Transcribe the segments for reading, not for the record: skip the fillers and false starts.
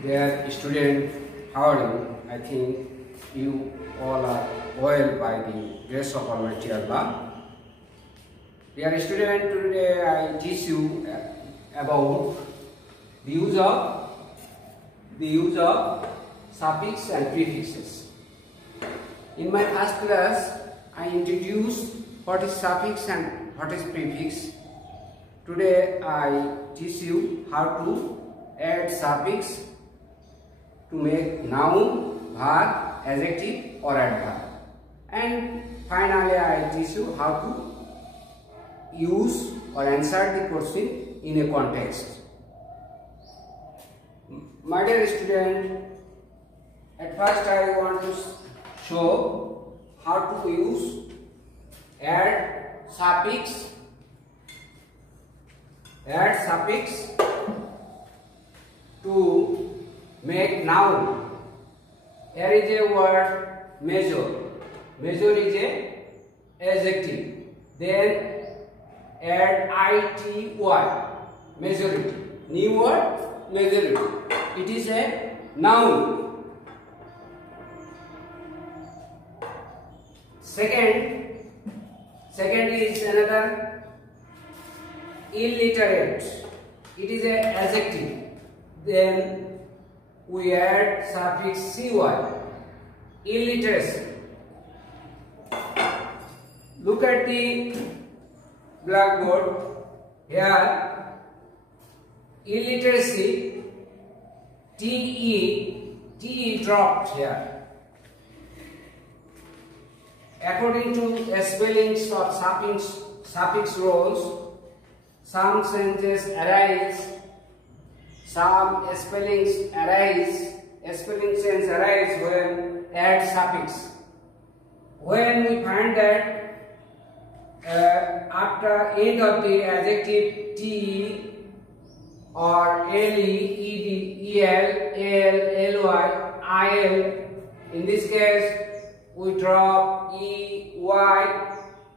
Dear student, how are you? I think you all are well by the grace of Almighty Allah. Dear student, today I teach you about the use of suffix and prefixes. In my first class, I introduced what is suffix and what is prefix. Today I teach you how to add suffix to make noun, verb, adjective or adverb. And finally I teach you how to use or answer the question in a context. My dear student, at first I want to show how to use add suffix to make noun. Here is a word measure. Measure is a adjective. Then add ity. Majority. New word majority. It is a noun. Second is another illiterate. It is a adjective. Then we add suffix cy. Illiteracy. Look at the blackboard. Here, illiteracy, te dropped here. According to spellings of suffix rules, some sentences arise. Some spelling sense arise when add suffix. When we find that after end of the adjective te or le, ed, el, ly, il, in this case we drop ey,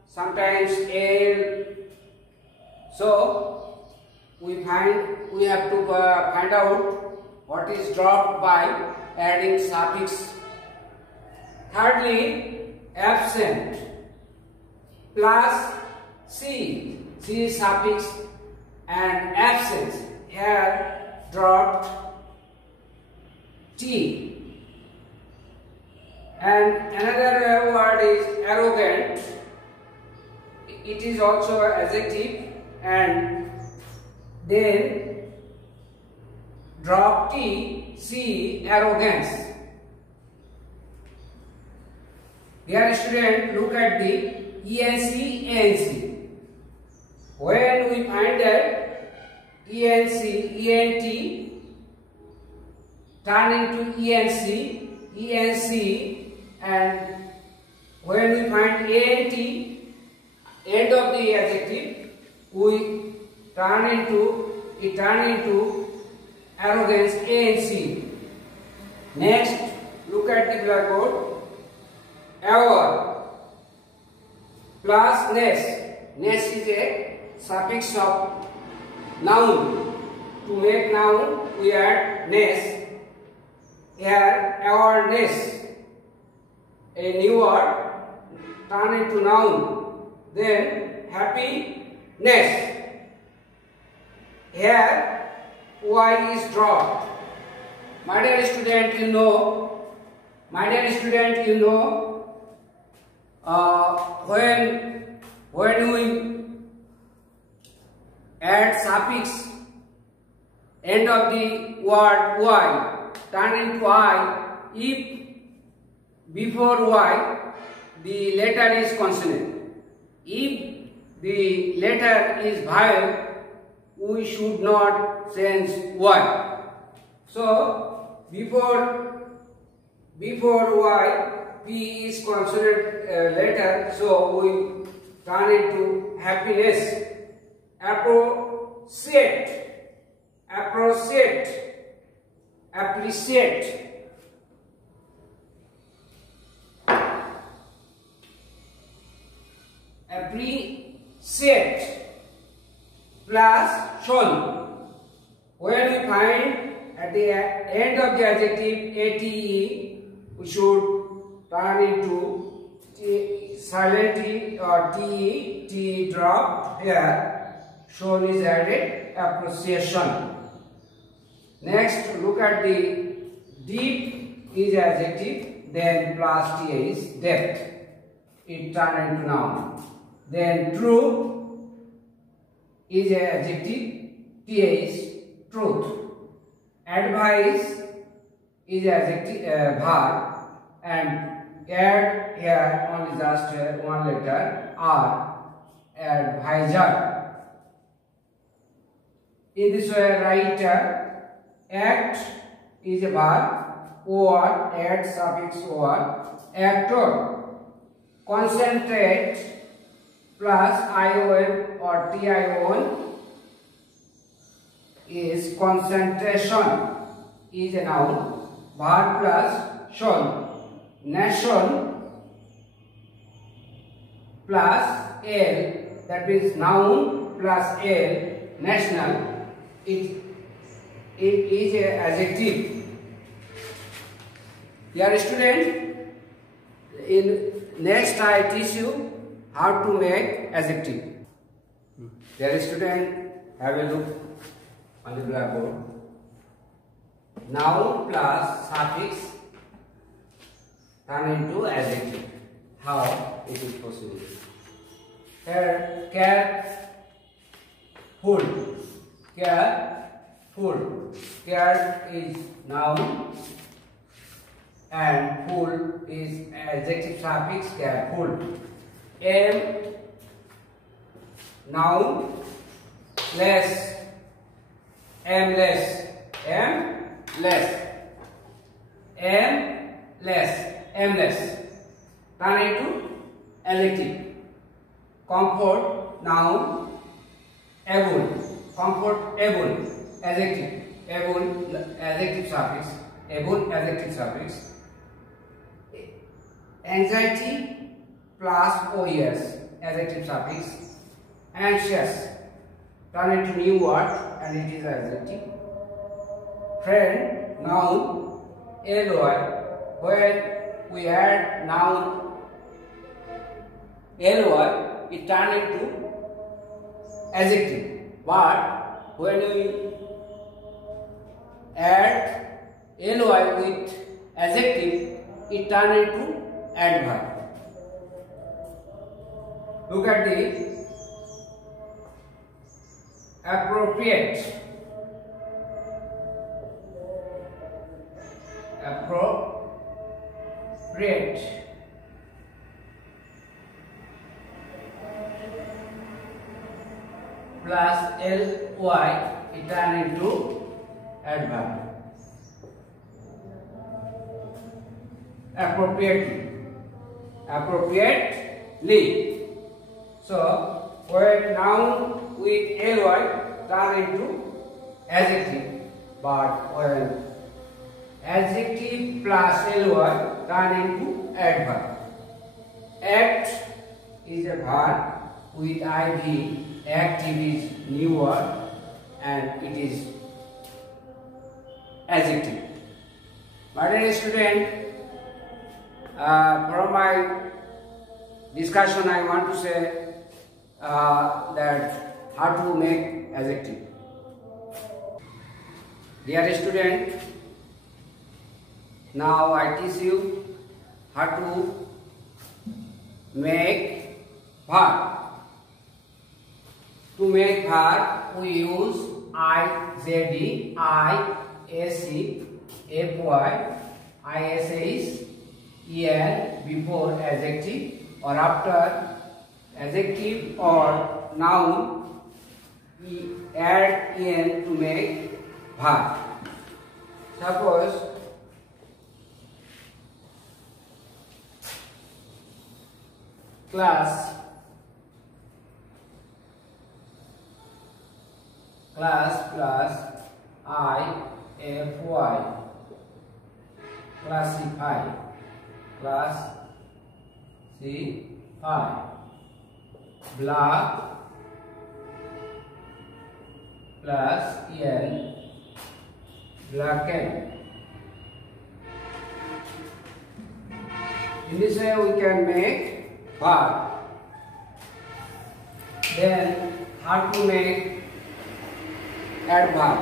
sometimes l. So we have to find out what is dropped by adding suffix. Thirdly, absent plus c is suffix and absence. Here dropped t. And another word is arrogant. It is also adjective and then drop t, c, arrogance. Dear student, look at the enc. When we find that ent turn into enc, and when we find ant, end of the adjective, we turn into arrogance, ANC. Next, look at the blackboard. Our plus ness. Ness is a suffix of noun. To make noun, we add ness. Here, awareness, a new word, turn into noun. Then, happiness. Here, y is dropped. My dear student, you know, when we add suffix, end of the word y, turn into I, if before y, the letter is consonant. If the letter is vowel, we should not change y. So before y, p is consonant letter, so we turn into happiness. Appreciate. Appreciate plus shown. When we find at the end of the adjective ate, we should turn into silent t or te drop here. Shown is added appreciation. Next, look at the deep is adjective, then plus th is depth. It turned into noun. Then true is adjective, th truth. Advice is adjective verb, and add here only just one letter r, advisor. In this way, write act is a verb, or add suffix or actor. Concentrate plus ion or tion is concentration, is a noun. Verb plus shon. Nation plus l, that is noun plus l, national. It is a adjective. Dear student, in next I teach you how to make adjective. Dear student, have a look on the blackboard. Noun plus suffix turn into adjective. How it is possible? Here, careful. Careful. Care is noun and full is adjective suffix, careful. Noun, less, less, less. Turn into adjective. Comfort, noun, able. Comfort, able, adjective. Able, adjective suffix. Able, adjective suffix. Anxiety plus OES, adjective suffix. Anxious, turn into new word and it is adjective. Friend, noun, ly. When we add noun ly, it turns into adjective. But when we add ly with adjective, it turns into adverb. Look at the appropriate. Appropriate. Plus ly, it turns into adverb. Appropriately. So, when noun with ly turn into adjective, but when adjective plus ly turn into adverb. Act is a verb with iv. Active is new word and it is adjective. My dear student, from my discussion I want to say that how to make adjective. Dear student, now I teach you how to make verb. To make verb, we use IZD, IAC, FY, ISH, EN before adjective or after adjective or noun, we add en to make verb. Suppose class plus IFY, classify, block plus en, blacken. In this way we can make verb. Then how to make adverb?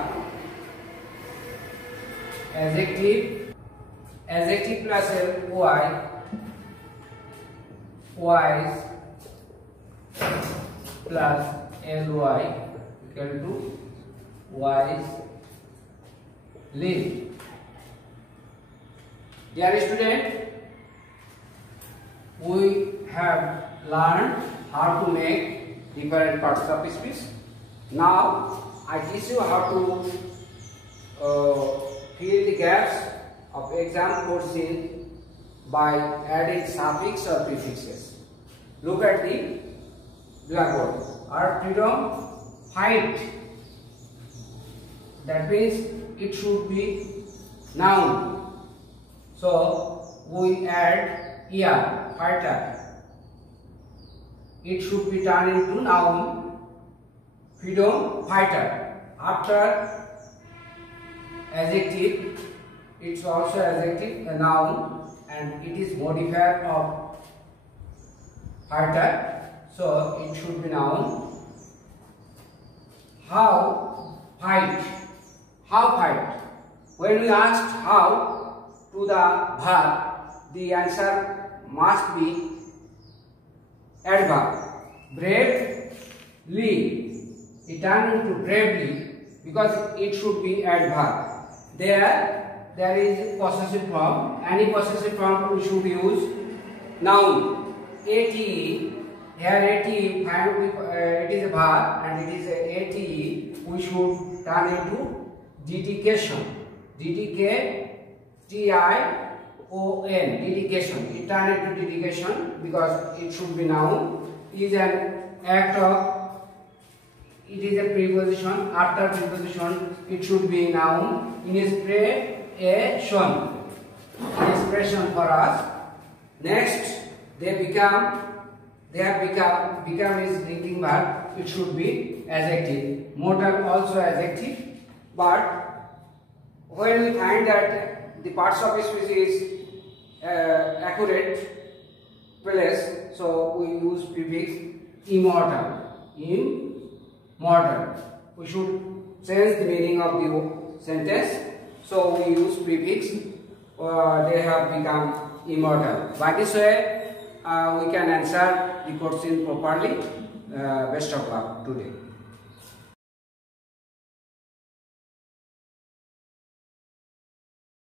Adjective plus ly, wise plus ly equal to wise live. Dear student, we have learned how to make different parts of speech. Now I teach you how to fill the gaps of exam question by adding suffix or prefixes. Look at the blackboard. Our freedom, fight. That means it should be noun. So we add er, fighter. It should be turned into noun. Freedom, fighter. After adjective, it's also adjective, a noun, and it is modifier of fighter, so it should be noun. How, fight. How, fight. When we asked how to the verb, the answer must be adverb. Bravely. It turned into bravely because it should be adverb. There is possessive form. Any possessive form we should use noun. Ate. Here ate, it is a verb and it is a ate. We should turn into dedication. D-E-D-I-C-A-T-I-O-N. Dedication. It turn into dedication because it should be noun. It is an act of. It is a preposition. After preposition, it should be noun. Inspiration. Inspiration for us. Next, become is linking verb. It should be adjective. Modal also adjective. But when we find that the parts of speech is accurate place, so we use prefix immortal. Immortal. We should change the meaning of the sentence. So we use prefix. They have become immortal. By this way, we can answer the question properly. Best of luck today.